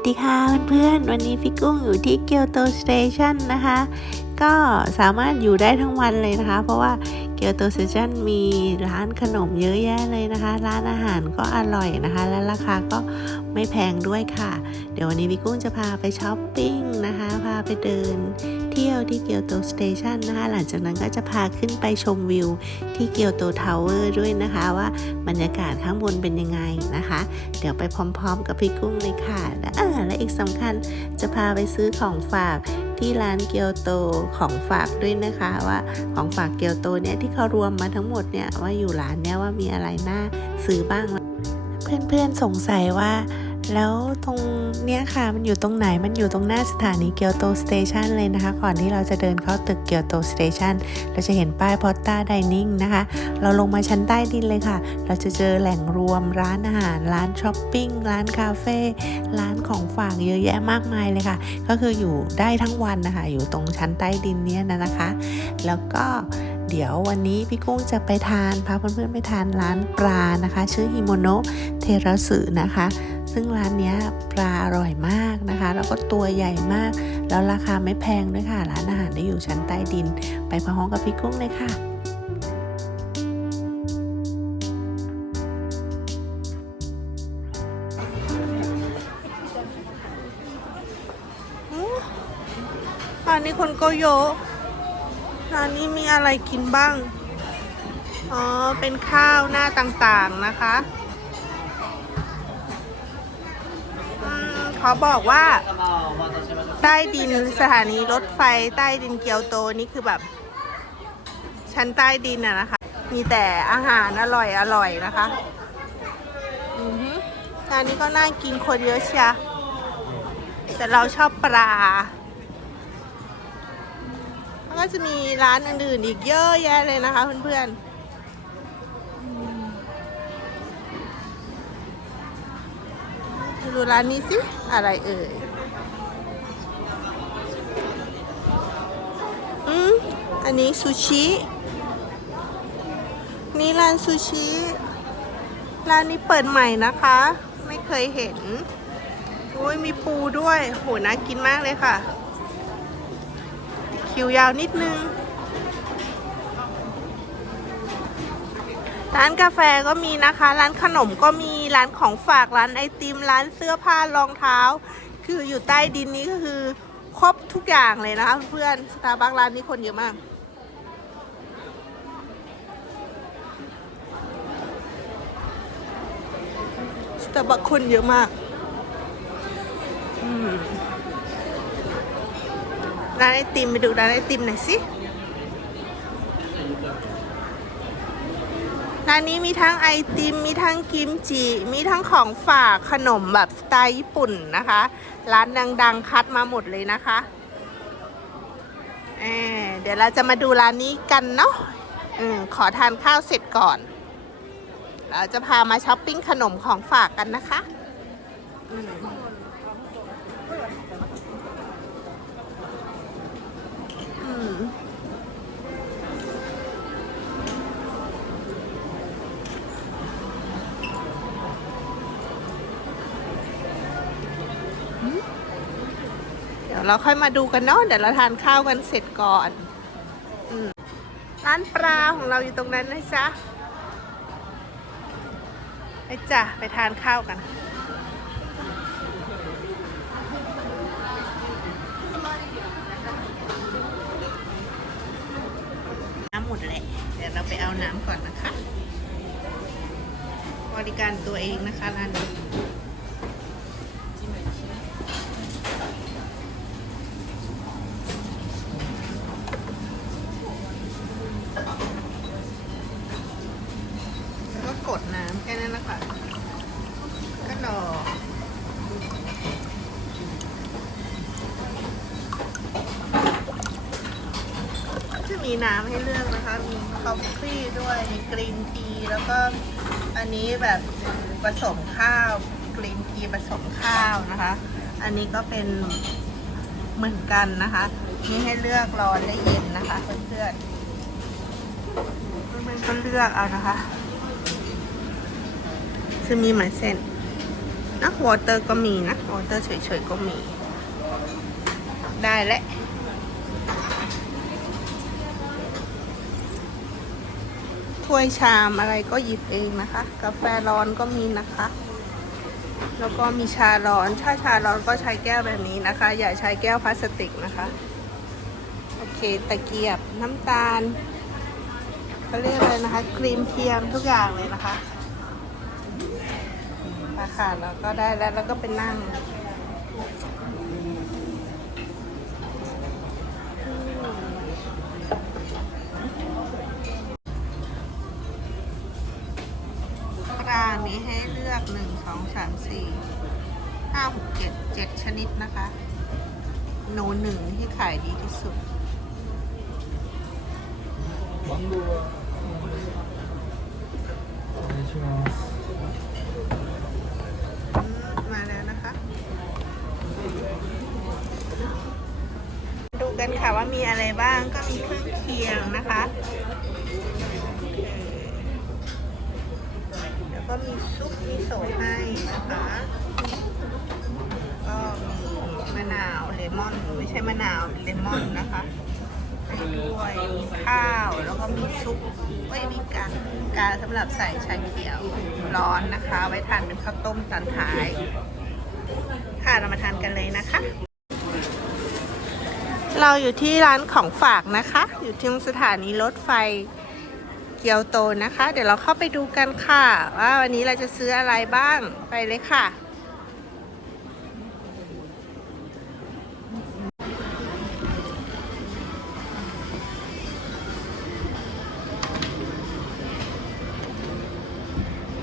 วัสดีค่ะเพื่อนๆ วันนี้พี่กุ้งอยู่ที่เกียวโตสเตชันนะคะ ก็สามารถอยู่ได้ทั้งวันเลยนะคะ เพราะว่าเกียวโตสเตชันมีร้านขนมเยอะแยะเลยนะคะ ร้านอาหารก็อร่อยนะคะ และราคาก็ไม่แพงด้วยค่ะ เดี๋ยววันนี้พี่กุ้งจะพาไปช้อปปิ้งนะคะ พาไปเดิน ที่ยวที่เกียวโตสเตชันนะคะ หลังจากนั้นก็จะพาขึ้นไปชมวิวที่เกียวโตทาวเวอร์ด้วยนะคะว่าบรรยากาศข้างบนเป็นยังไงนะคะ เดี๋ยวไปพร้อมๆกับพี่กุ้งเลยค่ะ และอ่าและอีกสำคัญจะพาไปซื้อของฝากที่ร้านเกียวโตของฝากด้วยนะคะว่าของฝากเกียวโตเนี่ยที่เขารวมมาทั้งหมดเนี่ยว่าอยู่ร้านเนี่ยว่ามีอะไรน่าซื้อบ้าง เพื่อนๆสงสัยว่า แล้วตรงเนี้ยค่ะ มันอยู่ตรงไหนมันอยู่ตรงหน้าสถานีเกียวโตสเตชันเลยนะคะ ก่อนที่เราจะเดินเข้าตึกเกียวโตสเตชันเราจะเห็นป้ายพอตต้าไดนิ่งนะคะ เราลงมาชั้นใต้ดินเลยค่ะ เราจะเจอแหล่งรวมร้านอาหาร ร้านช้อปปิ้ง ร้านคาเฟ่ ร้านของฝากเยอะแยะมากมายเลยค่ะ ก็คืออยู่ได้ทั้งวันนะคะ อยู่ตรงชั้นใต้ดินเนี้ยนะนะคะ แล้วก็เดี๋ยววันนี้พี่กุ้งจะไปทานพาเพื่อนๆไปทานร้านปลานะคะ ชื่อฮิโมโนะเทราสึนะคะ ซึ่งร้านนี้ปลาอร่อยมากนะคะ แล้วก็ตัวใหญ่มาก แล้วราคาไม่แพงด้วยค่ะ ร้านอาหารได้อยู่ชั้นใต้ดิน ไปพร้อมกับพี่กุ้งเลยค่ะร้านนี้คนก็เยอะร้านนี้มีอะไรกินบ้าง อ๋อ เป็นข้าวหน้าต่างๆนะคะ เขาบอกว่าใต้ดินสถานีรถไฟใต้ดินเกียวโตนี่คือแบบ ชั้นใต้ดินอะนะคะ มีแต่อาหารอร่อยอร่อยนะคะอือหือร้านนี้ก็น่ากินคนเยอะเชียแต่เราชอบปลาแล้วก็จะมีร้านอื่นๆอีกเยอะแยะเลยนะคะเพื่อนๆดูร้านนี้สิ อะไรเอ่ย อืมอันนี้ซูชิ นี่ร้านซูชิ ร้านนี้เปิดใหม่นะคะ ไม่เคยเห็น โอ้ยมีปูด้วย โห น่ากินมากเลยค่ะ คิวยาวนิดนึง ร้านกาแฟก็มีนะคะ ร้านขนมก็มีร้านของฝากร้านไอติม ร้านเสื้อผ้ารองเท้า คืออยู่ใต้ดินนี้ก็คือครบทุกอย่างเลยนะคะ เพื่อนสตาร์บัคร้านนี้คนเยอะมาก สตาร์บัคคนเยอะมากอืมร้านไอติมไปดูร้านไอติมหน่อยสิ ร้านนี้มีทั้งไอติม มีทั้งกิมจิ มีทั้งของฝากขนมแบบสไตล์ญี่ปุ่นนะคะ ร้านดังๆ คัดมาหมดเลยนะคะเเดี๋ยวเราจะมาดูร้านนี้กันเนาะอขอทานข้าวเสร็จก่อน เราจะพามาช้อปปิ้งขนมของฝากกันนะคะ เราค่อยมาดูกันเนาะเดี๋ยวเราทานข้าวกันเสร็จก่อนอร้านปลาของเราอยู่ตรงนั้นนะจ๊ะไปจ้ะไปทานข้าวกันน้ำหมดแหละ เดี๋ยวเราไปเอาน้ำก่อนนะคะ บริการตัวเองนะคะร้านนี้ แล้วก็กดน้ำแค่นั้นนะคะก็รอ จะมีน้ำให้เลือกนะคะ มีคอฟฟี่ด้วย มีกรีนที แล้วก็อันนี้แบบผสมข้าวกรีนทีผสมข้าวนะคะ อันนี้ก็เป็นเหมือนกันนะคะมีให้เลือกร้อนและเย็นนะคะเพื่อนๆเพื่อนๆก็เลือกเอานะคะจะมีหมายเส้นนะวอเตอร์ก็มีนะวอเตอร์เฉยๆก็มี ได้แล้วถ้วยชามอะไรก็หยิบเองนะคะ กาแฟร้อนก็มีนะคะ แล้วก็มีชาร้อนถ้าชาร้อนก็ใช้แก้วแบบนี้นะคะ อย่าใช้แก้วพลาสติกนะคะ โอเค ตะเกียบน้ำตาลเขาเรียกอะไรนะคะ ครีมเทียมทุกอย่างเลยนะคะมาค่ะแล้วก็ได้แล้วแล้วก็ไปนั่งปลานี้ให้เลือกหนึ่งสองสามสี่ห้าหกเจ็ดเจ็ดชนิดนะคะโนหนึ่งที่ขายดีที่สุดมาแล้วนะคะ ดูกันค่ะว่ามีอะไรบ้างก็มีเครื่องเคียงนะคะ ก็มีซุปมีโซให้นะคะก็มีมะนาวเลมอนไม่ใช่มะนาวเลมอนนะคะให้ด้วยมีข้าวแล้วก็มีซุปไว้ยมีกากาสำหรับใส่ชาเขียวร้อนนะคะ ไว้ทานเป็นข้าวต้มตอนท้ายค่ะเรามาทานกันเลยนะคะ เราอยู่ที่ร้านของฝากนะคะ อยู่ที่สถานีรถไฟ เกียวโตนะคะ เดี๋ยวเราเข้าไปดูกันค่ะ ว่าวันนี้เราจะซื้ออะไรบ้างไปเลยค่ะ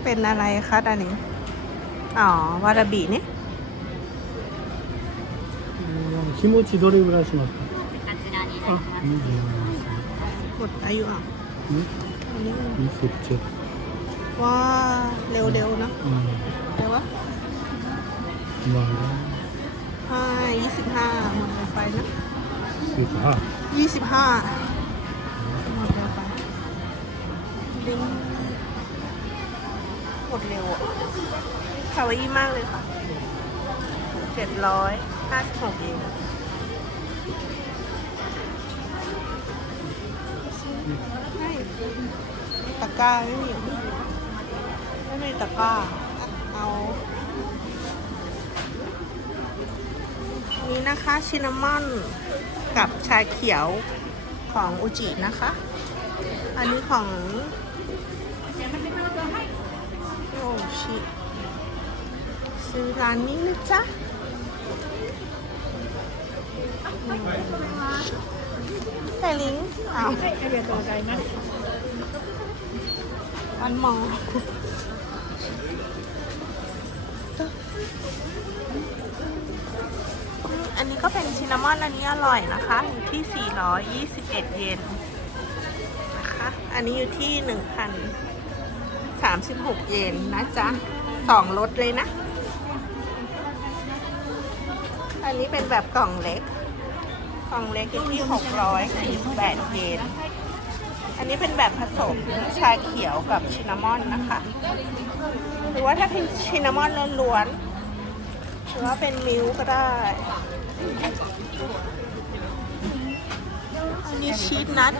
เป็นอะไรคะดานิงอ๋อ วาราบินี่ うん日持ちどれぐらいしますか。あ、いいじゃないですか。 กดอายุอ่ะ ね、 อั นี้ ยี่สิบเจ็ดว่าเร็วเนอะอืเร็ววะวางแล้วห้ายี่สิบห้าหมดเร็วไปนะสิบห้ายี่สิบห้าหมดเร็วไปหมดเร็วอะคาวาอี้มากเลยค่ะเจ็ดร้อยห้าสิบหกเองใช่ ตะกร้าไม่มีไม่มีตะกร้าอะเอานี้นะคะชินนามอน กับชาเขียวของอุจินะคะ อันนี้ของโอชิซื้อร้านนี้นะจ๊ะแต่ลิงอ้าวันมออันนี้ก็เป็นชินนามอนอันนี้อร่อยนะคะอยู่ที่ 421 เยนนะคะ อันนี้อยู่ที่ 1,036 เยนนะจ๊ะสองรสเลยนะ อันนี้เป็นแบบกล่องเล็ก กล่องเล็กอยู่ที่ 648 เยน อันนี้เป็นแบบผสมชาเขียวกับชินามอนนะคะ หรือว่าถ้าเป็นชินามอนล้วนๆหรือว่าเป็นมิลก็ได้อันนี้ชีสนัท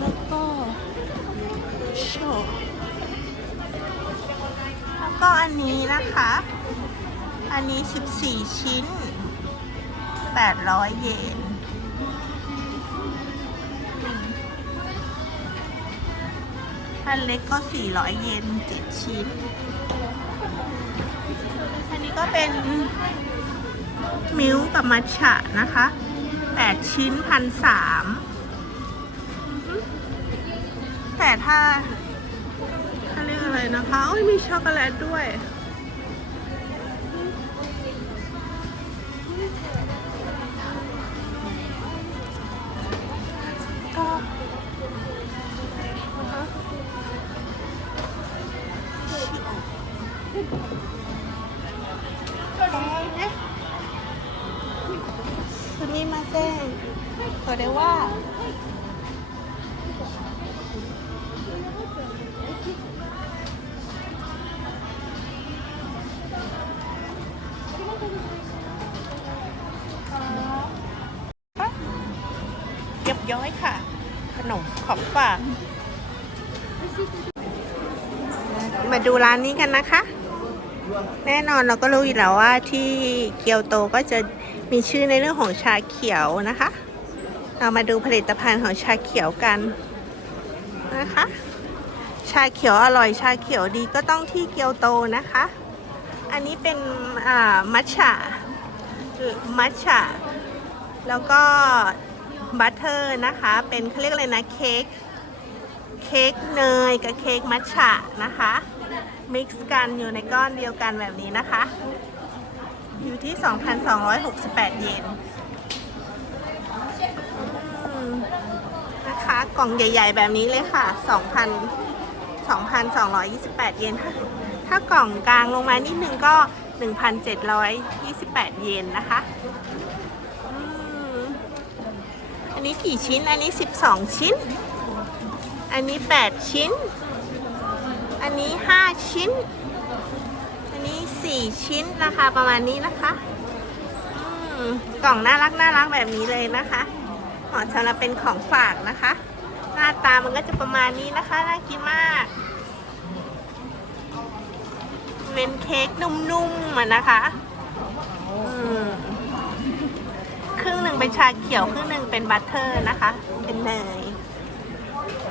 แล้วก็โชว์แล้วก็อันนี้นะคะ อันนี้ 14 ชิ้น 800 เยนอันเล็กก็ 400 เยน 7 ชิ้น อันนี้ก็เป็นมิลกับมัทฉะนะคะ 8 ชิ้นพันสามแต่ถ้าเขาเรียกอะไรนะคะ โอ้ยมีช็อกโกแลตด้วย มาดูร้านนี้กันนะคะ แน่นอนเราก็รู้อยู่แล้วว่าที่เกียวโตก็จะมีชื่อในเรื่องของชาเขียวนะคะ เรามาดูผลิตภัณฑ์ของชาเขียวกันนะคะ ชาเขียวอร่อยชาเขียวดีก็ต้องที่เกียวโตนะคะ อันนี้เป็นมัทฉะมัทฉะแล้วก็บัตเตอร์นะคะ เป็นเขาเรียกอะไรนะเค้กเค้กเนยกับเค้กมัทฉะนะคะ มิกซ์กันอยู่ในก้อนเดียวกันแบบนี้นะคะ อยู่ที่ 2,268 เยนนะคะกล่องใหญ่ ๆ แบบนี้เลยค่ะ 2,000 2,228 เยนถ้าถ้ากล่องกลางลงมานิดนึงก็ 1,728 เยนนะคะอันนี้กี่ชิ้น อันนี้ 12 ชิ้น อันนี้ 8 ชิ้น อันนี้ 5 ชิ้น อันนี้ 4 ชิ้นราคาประมาณนี้นะคะกล่องน่ารักน่ารักแบบนี้เลยนะคะเหมาะสำหรับเป็นของฝากนะคะ หน้าตามันก็จะประมาณนี้นะคะน่ากินมากเป็นเค้กนุ่มๆอะนะคะครึ่งหนึ่งเป็นชาเขียวครึ่งหนึ่งเป็นบัตเตอร์นะคะ เป็นเนย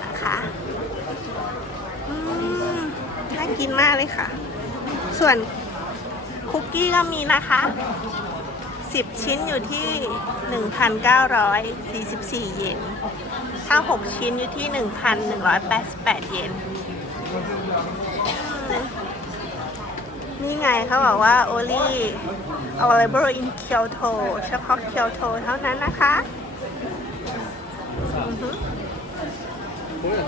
นะคะ กินมากเลยค่ะ ส่วนคุกกี้ก็มีนะคะ 10 ชิ้นอยู่ที่ 1,944 เยน ถ้า 6 ชิ้นอยู่ที่ 1,188 เยน นี่ไงเขาบอกว่า only available in Kyoto เฉพาะ Kyoto เท่านั้นนะคะ อือม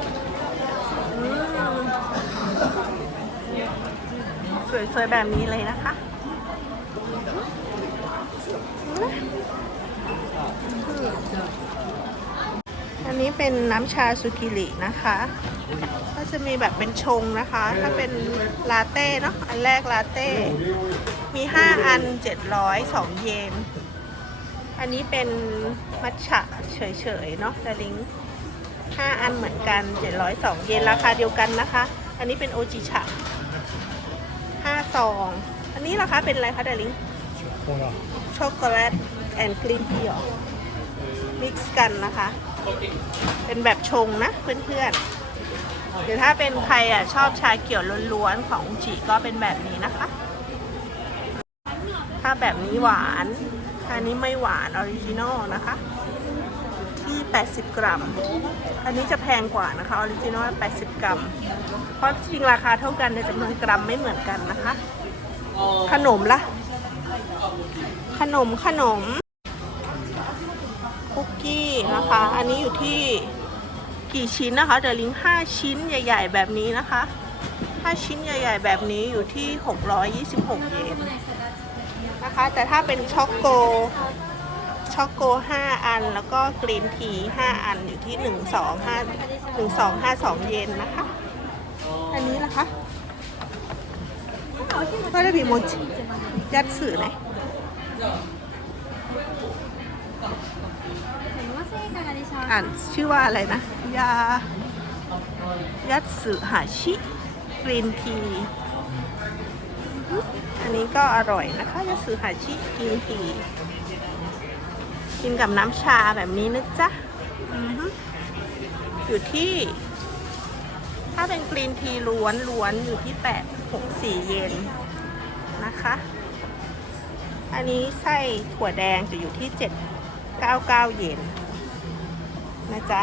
สวยๆแบบนี้เลยนะคะอันนี้เป็นน้ำชาสุกิรินะคะ ก็จะมีแบบเป็นชงนะคะ ถ้าเป็นลาเต้เนาะ อันแรกลาเต้ มี 5 อัน 702เยน อันนี้เป็นมัทฉะเฉยๆเนาะดาริง5 อันเหมือนกัน 702 เยนราคาเดียวกันนะคะ อันนี้เป็นโอจิชะ ซอง อันนี้ราคาเป็นอะไรคะเดลิงほらช็อกโกแลตแอนด์กรีนทีหรอมิกซ์กันนะคะ เป็นแบบชงนะเพื่อนๆหรือถ้าเป็นใครอะชอบชาเขียวล้วนๆของอุจิก็เป็นแบบนี้นะคะ ถ้าแบบนี้หวานอันนี้ไม่หวานออริจินอลนะคะ ที่ 80 กรัม อันนี้จะแพงกว่านะคะออริจินอล80 กรัม เพราะจริงราคาเท่ากันในจำนวนกรัมไม่เหมือนกันนะคะ ขนมละ ขนมขนม คุกกี้นะคะ อันนี้อยู่ที่กี่ชิ้นนะคะ เดลิงห้าชิ้นใหญ่ ๆ แบบนี้นะคะห้าชิ้นใหญ่ ๆ แบบนี้อยู่ที่ 626 เยนนะคะ แต่ถ้าเป็นช็อกโก ช็อกโก 5 อัน แล้วก็กรีนที 5 อันอยู่ที่ 125 1252 เยนนะคะ อันนี้นะคะก็ได้บีโมจิยัดสื่อไหนอ่านชื่อว่าอะไรนะ ยา ยัตสึฮาชิกรีนที อันนี้ก็อร่อยนะคะ ยัตสึฮาชิกรีนที กินกับน้ำชาแบบนี้นะจ๊ะอยู่ที่ ถ้าเป็นกรีนทีล้วนล้วนอยู่ที่8 6 4เยนนะคะ อันนี้ไส้ถั่วแดงจะอยู่ที่799เก้าเก้าเยนนะจ๊ะ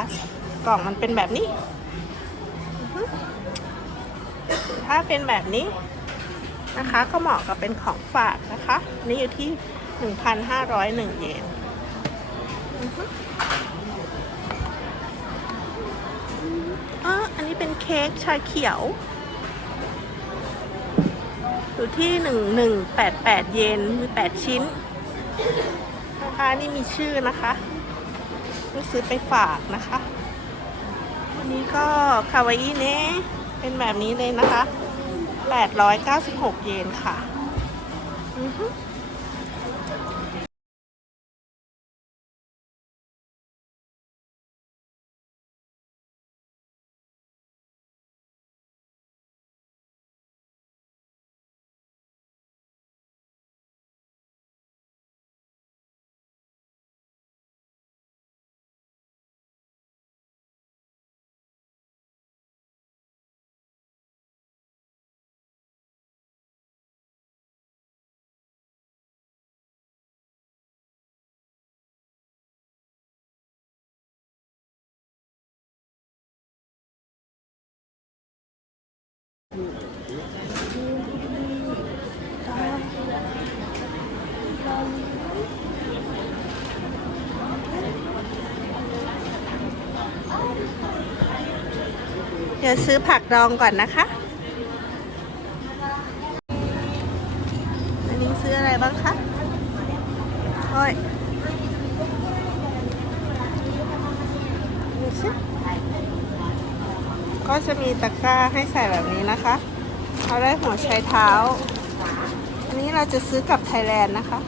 กล่องมันเป็นแบบนี้ ถ้าเป็นแบบนี้นะคะ ก็เหมาะกับเป็นของฝากนะคะ นี่อยู่ที่ 1,501 เยน อ๋อ อันนี้เป็นเค้กชาเขียว อยู่ที่1188เยนมี8ชิ้นนะคะนี่มีชื่อนะคะเพิ่งซื้อไปฝากนะคะอันนี้ก็คาวาอิเนะเป็นแบบนี้เลยนะคะ 896 เยนค่ะ อือฮึ ดี๋ยวซื้อผักดองก่อนนะคะ อันนี้ซื้ออะไรบ้างคะโอ้ยดูสิก็จะมีตะกร้าให้ใส่แบบนี้นะคะเราได้หัวไชเท้า อันนี้เราจะซื้อกลับไทยแลนด์นะคะ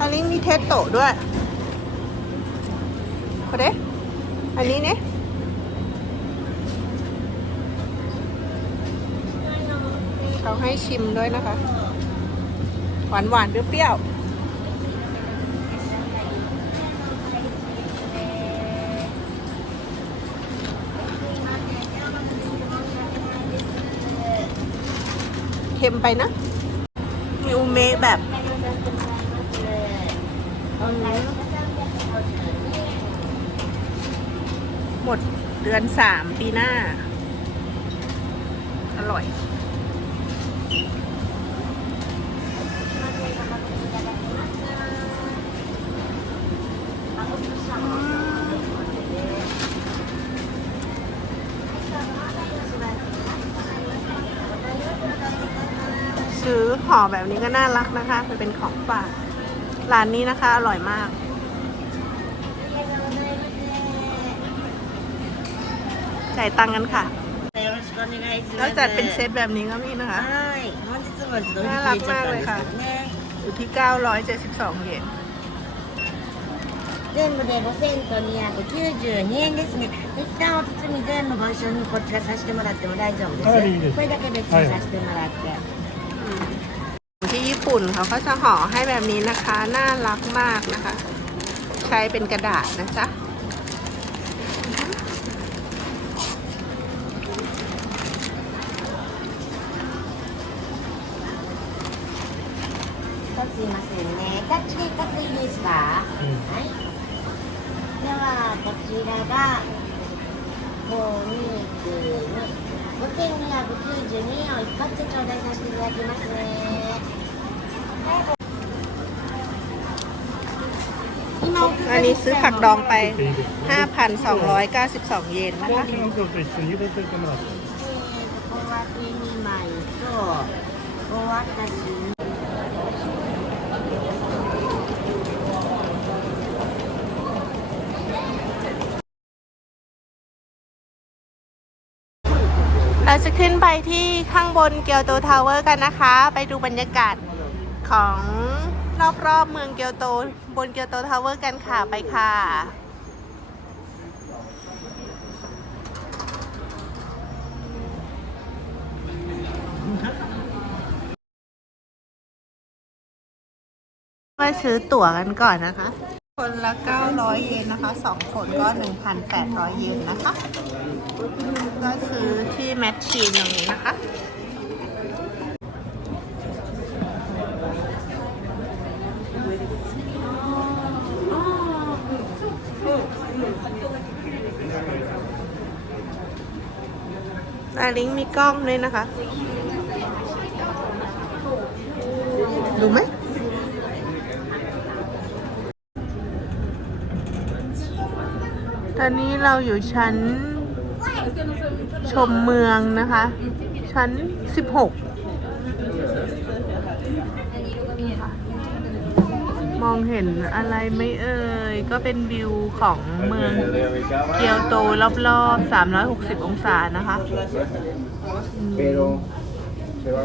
อันนี้มีเทสโตด้วยโคเดะ อันนี้เนี่ยเขาให้ชิมด้วยนะคะ หวานหวานๆเปรี้ยวๆเค็มไปนะ มีอูเมะแบบอืมหมด เดือนสามปีหน้า อร่อย ซื้อห่อแบบนี้ก็น่ารักนะคะเป็นของฝาก ร้านนี้นะคะ อร่อยมาก จ่ายตังค์กันค่ะ よろしくお願いします。 แล้วจัดเป็นเซตแบบนี้ก็มีนะคะ はい。本日も自動น่ารักมากเลยค่ะ ね。 อยู่ที่ 972 เยน 全部で5292円ですね。一旦お包み全部ご一緒にこちらさせてもらっても大丈夫です。はいいいですこれだけ別にさせてもらって。 ที่ญี่ปุ่นเขาก็จะห่อให้แบบนี้นะคะ น่ารักมากนะคะ ใช้เป็นกระดาษนะจ๊ะ すいませんね。タッチで買っていいですか？うんはい。ではこちらが5292 5292円を一発で頂戴させていただきますね。今お聞か อัน せ นี้ した ซื้อผักดองไป いいですね。 5,292 เยนนะ 飛行 คะ 機の量と一緒に入れててもらって。えーと小分け2枚とお渡しに เราจะขึ้นไปที่ข้างบนเกียวโตทาวเวอร์กันนะคะ ไปดูบรรยากาศของรอบๆเมืองเกียวโตบนเกียวโตทาวเวอร์กันค่ะไปค่ะมาซื้อตั๋วกันก่อนนะคะ คนละ 900 เยนนะคะ 2 คนก็ 1,800 เยนนะคะ ก็ซื้อที่แมชชีนตรงนี้นะคะอาลิงมีกล้องด้วยนะคะ ดูไหม อนนี้เราอยู่ชั้นชมเมืองนะคะ ชั้น 16นี่ค่ะมองเห็นอะไรไม่เอ่ย ก็เป็นวิวของเมืองเกียวโตรอบๆ 360 องศานะคะ Pero se va a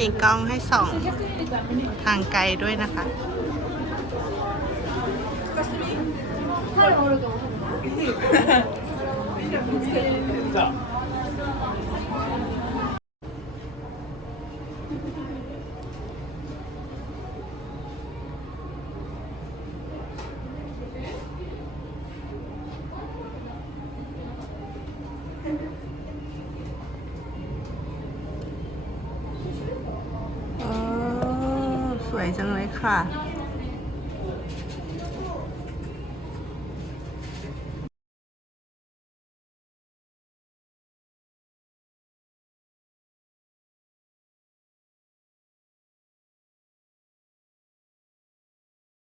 มีกล้องให้ส่องทางไกลด้วยนะคะเลยค่ะ